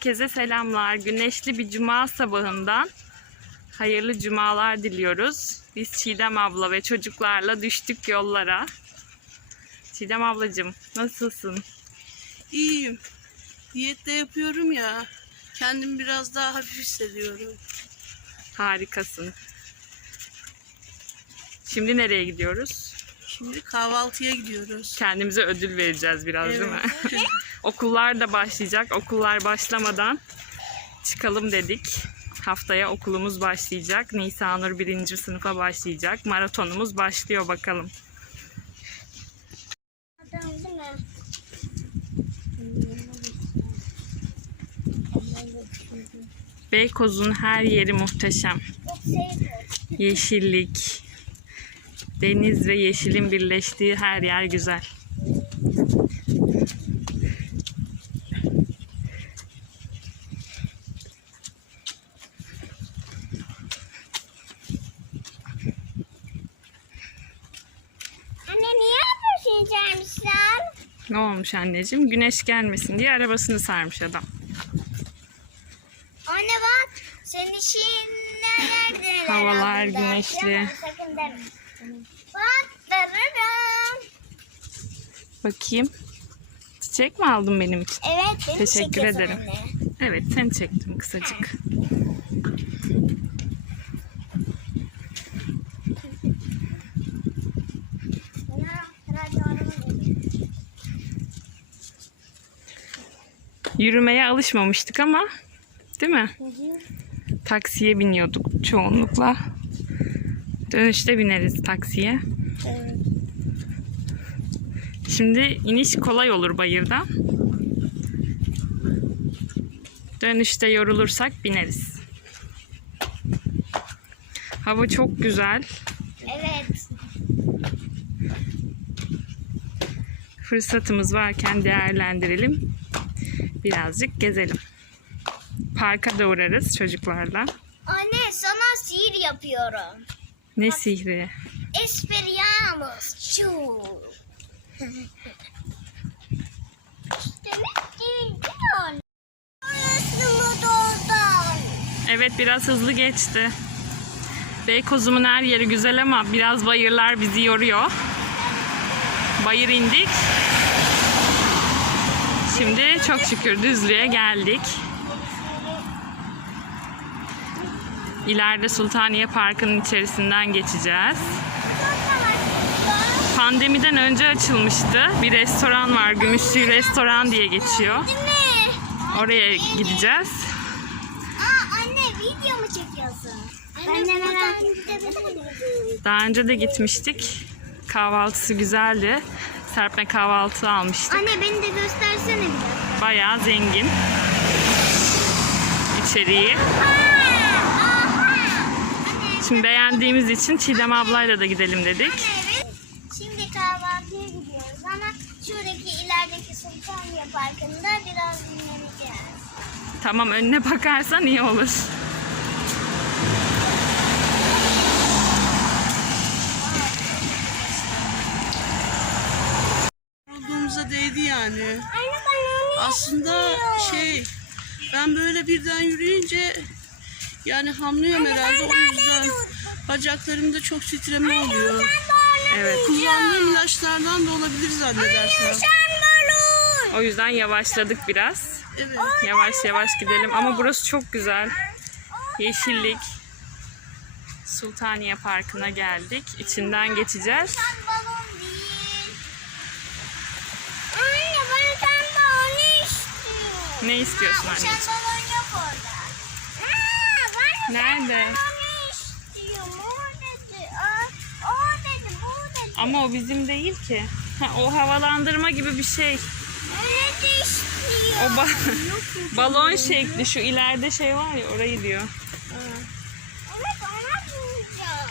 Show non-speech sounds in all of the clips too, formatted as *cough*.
Herkese selamlar. Güneşli bir cuma sabahından hayırlı cumalar diliyoruz. Biz Çiğdem abla ve çocuklarla düştük yollara. Çiğdem ablacığım nasılsın? İyiyim. Diyette yapıyorum ya. Kendimi biraz daha hafif hissediyorum. Harikasın. Şimdi nereye gidiyoruz? Şimdi kahvaltıya gidiyoruz. Kendimize ödül vereceğiz biraz değil mi? Evet. *laughs* Okullar da başlayacak. Okullar başlamadan çıkalım dedik. Haftaya okulumuz başlayacak. Nisanur birinci sınıfa başlayacak. Maratonumuz başlıyor bakalım. Beykoz'un her yeri muhteşem. Yeşillik, deniz ve yeşilin birleştiği her yer güzel. Anne niye yapıyorsun çarmışlar? Ne olmuş anneciğim? Güneş gelmesin diye arabasını sarmış adam. Anne bak senin işin nerede? *laughs* Havalar güneşli. Sakın deme. Bak dararım. Bakayım. Çiçek mi aldın benim için? Evet beni Teşekkür ederim. Anne. Evet, seni çektim kısacık. Yürümeye alışmamıştık ama değil mi? Taksiye biniyorduk çoğunlukla. Dönüşte bineriz taksiye. Evet. Şimdi iniş kolay olur bayırdan. Dönüşte yorulursak bineriz. Hava çok güzel. Evet. Fırsatımız varken değerlendirelim. Birazcık gezelim. Parka da uğrarız çocuklarla. Anne sana sihir yapıyorum. Ne sihri? Esperiamos. Şu. Evet biraz hızlı geçti. Beykoz'umun her yeri güzel ama biraz bayırlar bizi yoruyor. Bayır indik. Şimdi çok şükür düzlüğe geldik. İleride Sultaniye Parkı'nın içerisinden geçeceğiz. Pandemiden önce açılmıştı. Bir restoran var. Gümüşlü Restoran diye geçiyor. Oraya gideceğiz. Aa anne video mu çekiyorsun? Ben de merak ettim. Daha önce de gitmiştik. Kahvaltısı güzeldi. Serpme kahvaltı almıştık. Anne beni de göstersene bir dakika. Bayağı zengin. İçeriği. Şimdi beğendiğimiz için Çiğdem ablayla da gidelim dedik. Evet. Şimdi kahvaltıya gidiyoruz ama şuradaki ilerideki Sultaniye Parkı'nda biraz dinleneceğiz. Tamam önüne bakarsan iyi olur. Olduğumuza değdi yani. Aslında şey ben böyle birden yürüyünce yani hamlıyorum herhalde o yüzden bacaklarımda çok titreme oluyor. Evet. Kullandığım ilaçlardan da olabilir zannedersem. O yüzden yavaşladık biraz. Evet. Yavaş yavaş gidelim. Ama burası çok güzel. Yeşillik. Sultaniye Parkı'na geldik. İçinden geçeceğiz. Ne istiyorsun Sen anneciğim? balon yok orada. Aa, ben de Nerede? balonu istiyorum. O dedi. Aa, o dedi. Bu dedi. Ama o bizim değil ki. Ha, o havalandırma gibi bir şey. O ba- *laughs* balon şekli şu ileride şey var ya orayı diyor. Evet ona bineceğim.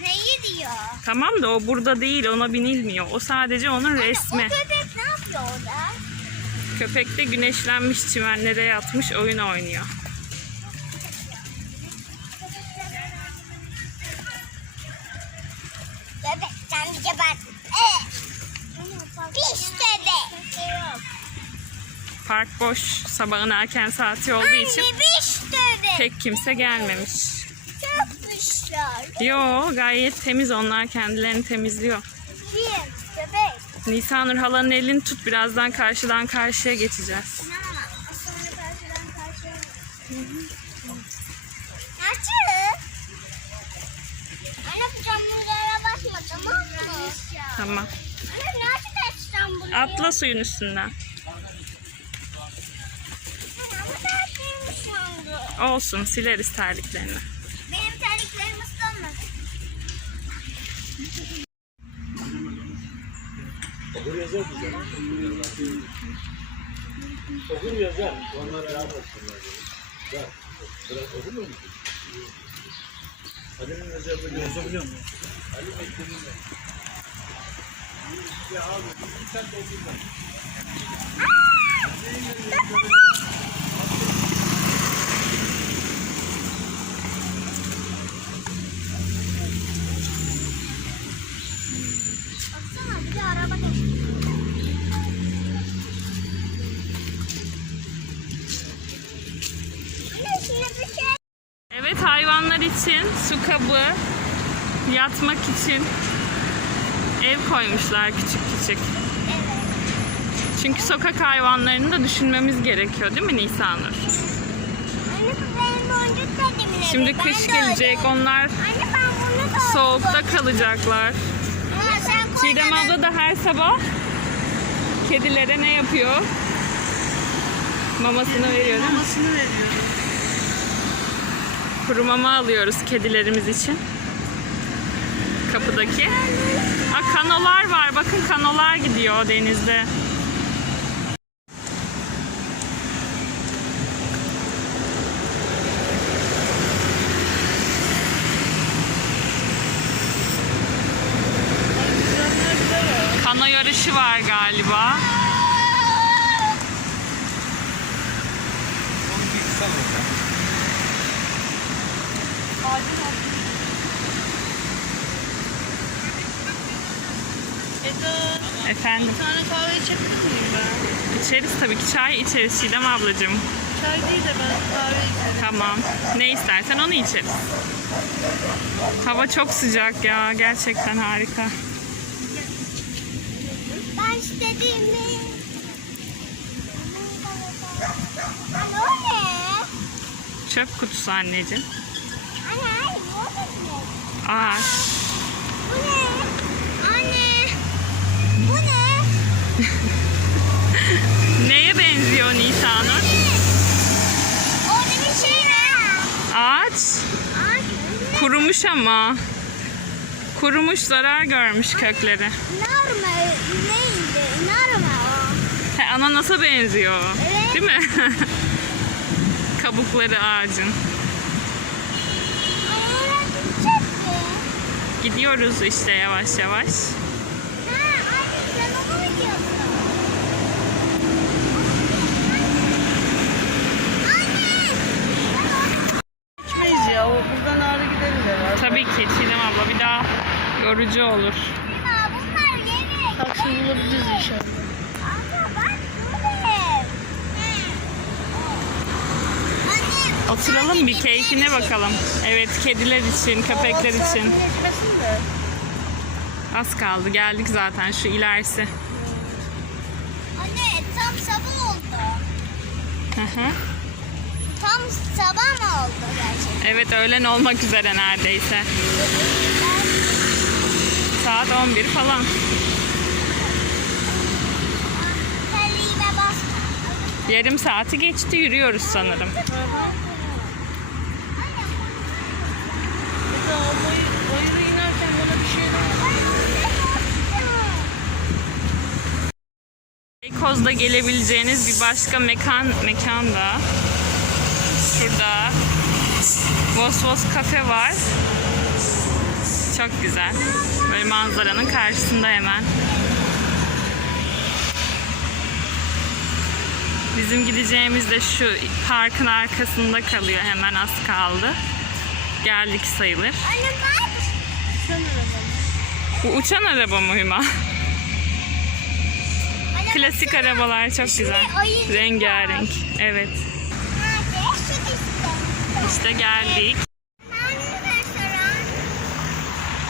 Neyi diyor? Tamam da o burada değil ona binilmiyor. O sadece onun resmi. O bebek ne yapıyor orada? Köpek de güneşlenmiş çimenlere yatmış oyun oynuyor. Bebek sen bize bak. Ee, pis bebek. Park boş. Sabahın erken saati olduğu için Anne tövbe. pek kimse gelmemiş. Çöpmüşler. Yo gayet temiz onlar kendilerini temizliyor. Kim? Köpek. Nisanur halanın elini tut birazdan karşıdan karşıya geçeceğiz. Tamam mı? Tamam. Anne nasıl açacağım bunu? Atla suyun üstünden. Ama tertemiz şu anda. Olsun sileriz terliklerini. Benim terliklerim ıslanmadı. Okur yazar güzel. Okur yazar. Onlar rahat olsunlar. Bak. Biraz okumuyor musun? Ali'nin yazarını yazabiliyor musun? Ali Mekke'nin de. Ya abi, sen de okur lan. Hayvanlar için su kabı, yatmak için ev koymuşlar küçük küçük. Evet. Çünkü sokak hayvanlarını da düşünmemiz gerekiyor değil mi Nisanur? Şimdi kış gelecek onlar Anne ben bunu da soğukta kalacaklar. Çiğdem abla da her sabah kedilere ne yapıyor? Mamasını veriyor değil mi? Mamasını veriyorum. Kuru mama alıyoruz kedilerimiz için. Kapıdaki. Aa, kanolar var. Bakın kanolar gidiyor denizde. Kano yarışı var galiba. Eda, Efendim. bir tane kahve içebilir miyim ben? İçeriz tabii ki çay içeriz Çiğdem ablacığım. Çay değil de ben kahve içerim. Tamam. Ne istersen onu içeriz. Hava çok sıcak ya. Gerçekten harika. Ben istediğimi. Anne o ne? Çöp kutusu anneciğim. Anne hayır bu ne? Ağaç. Bu ne? Anne. Bu ne? *laughs* Neye benziyor Nisanur? Orada bir şey var. Ağaç. Kurumuş ama. Kurumuş zarar görmüş kökleri. Nar mı? Neydi? Nar mı o? He, ananasa benziyor. Evet. Değil mi? *laughs* Kabukları ağacın. Gidiyoruz işte yavaş yavaş. Ya. Buradan ağrı gideriz herhalde. Tabii ki Çiğdem abla bir daha yorucu olur. Bunlar yemek. Taksi bulabiliriz inşallah. Abla bak buradayım. Anne. Oturalım bir keyfine bakalım. Evet kediler için, köpekler için. Az kaldı geldik zaten şu ilerisi. Anne tam sabah oldu. Hı hı. Tam sabah mı oldu gerçekten? Evet öğlen olmak üzere neredeyse. Saat 11 falan. Yarım saati geçti yürüyoruz sanırım. Eda o bayır, bayırı inerken bana bir şey Beykoz'da gelebileceğiniz bir başka mekan mekan da şurada Vos Vos kafe var. Çok güzel. Böyle manzaranın karşısında hemen. Bizim gideceğimiz de şu parkın arkasında kalıyor. Hemen az kaldı. Geldik sayılır. Bu uçan araba mı Hüma? Klasik arabalar çok güzel. Rengarenk. Evet. İşte. Geldik.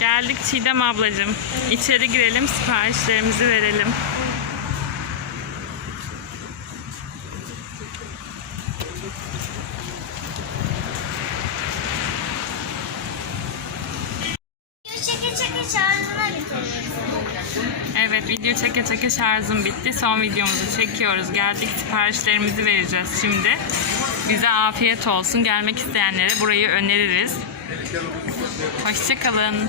Geldik Çiğdem ablacığım. İçeri girelim siparişlerimizi verelim. Çeke çeke şarjına bitiriyorsun. Evet video çeke çeke şarjım bitti. Son videomuzu çekiyoruz. Geldik siparişlerimizi vereceğiz şimdi. Bize afiyet olsun. Gelmek isteyenlere burayı öneririz. Hoşçakalın.